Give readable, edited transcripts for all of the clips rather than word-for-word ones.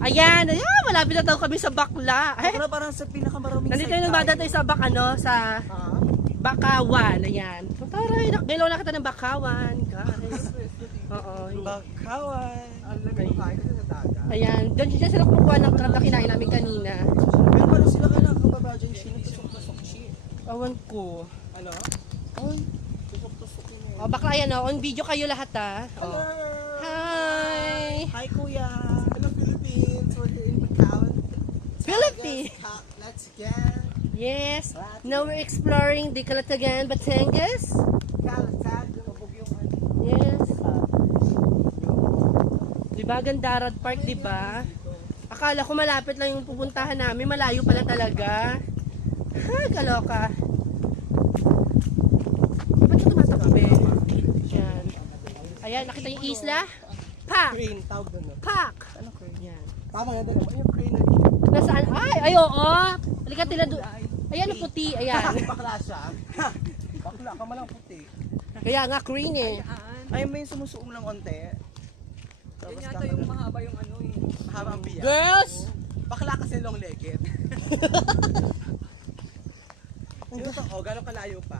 Ayan, ayan, malapit na daw kami sa bakla. Ay, Bakla parang sa pinakamaraming nandito yung bada tayo sa sa Bakawan. Ayan. So, taray, galaw na kita ng Bakawan, guys. Oo. Bakawan. Ayan, dyan sila kumukuha ng crab na kinain namin kanina. Pero paano sila kailangan kababa dyan yung sinagtusok-tusok shit? Awan ko. Ano? Ay, tusok-tusokin eh. O, bakla yan, on video kayo lahat, ha. Hello! Hi! Hi, Kuya! Hello, Philippines! We're here in Bakawan. Philippines! Let's get Yes. Now we're exploring the Calatagan, Batangas. Kalatag. Mabog yung ano. Yes. Diba, Gandarad Park, diba? Akala ko malapit lang yung pupuntahan namin. Malayo pala talaga. Ha, kaloka. Ba't yung tumatakbe? Yan. Ayan, nakita yung isla? Park! Crane, tawag doon. No? Park! Ano crane? Yan. Tama na doon. Yung crane na dito. Nasaan? Ay, oo! Halika tila doon. Ayan, ang puti. Ayan. Bakla siya. Bakla ka malang puti. Kaya nga, green eh. Ay, may sumusuong lang konti. Yan yata yung mahaba yung ano eh. Mahaba ang biya. Girls! Bakla kasi long legged. Oh, gano'ng kalayo pa?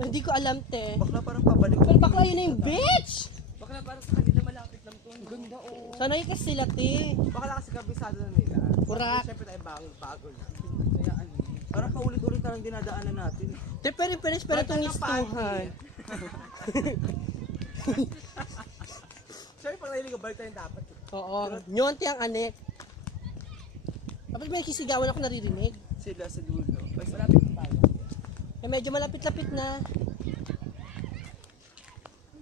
Hindi ko alam, te. Bakla parang pabalik. Pero bakla yun na yung bitch! Bakla para sa kanila malapit lang to. Ganda oh. Sanay kasi sila, te. Bakla kasi kabisado na nila. Kurak. Siyempre tayo bago na. Kaya ano, parang paulit-ulit na lang dinadaanan natin. Te, pero itong istuhan. Siyempre pag nalilig, balik tayo dapat. Oo. Nyonti ang anek. Tapos may kisigawan ako naririnig. Sila sa dulo. Malapit pa tayo. Eh, medyo malapit-lapit na.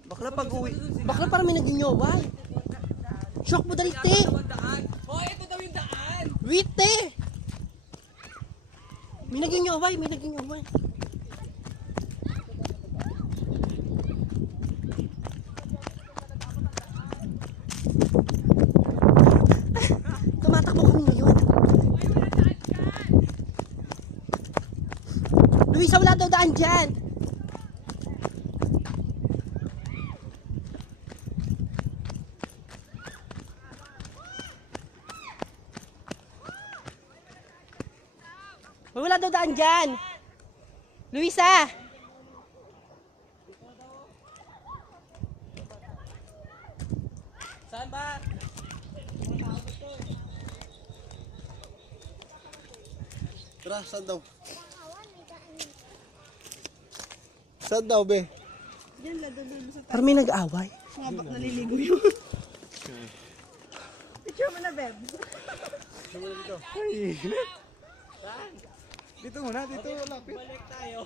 Bakla pag uwi. Bakla parang may naginyoway. Shock mo dali, te. Daan. Oh, ito daw yung daan. Wait, te. May naginyoway, may naginyoway. Tumatakbo kami ngayon. Luisa, wala daw daan dyan. Wala daw daan dyan. Luisa! Saan ba? Tara, saan daw? Saan daw, be? Parang may nag-away. Naliligo yun. Picture mo na, Beb. Dito muna, dito. Lapit. Balik tayo.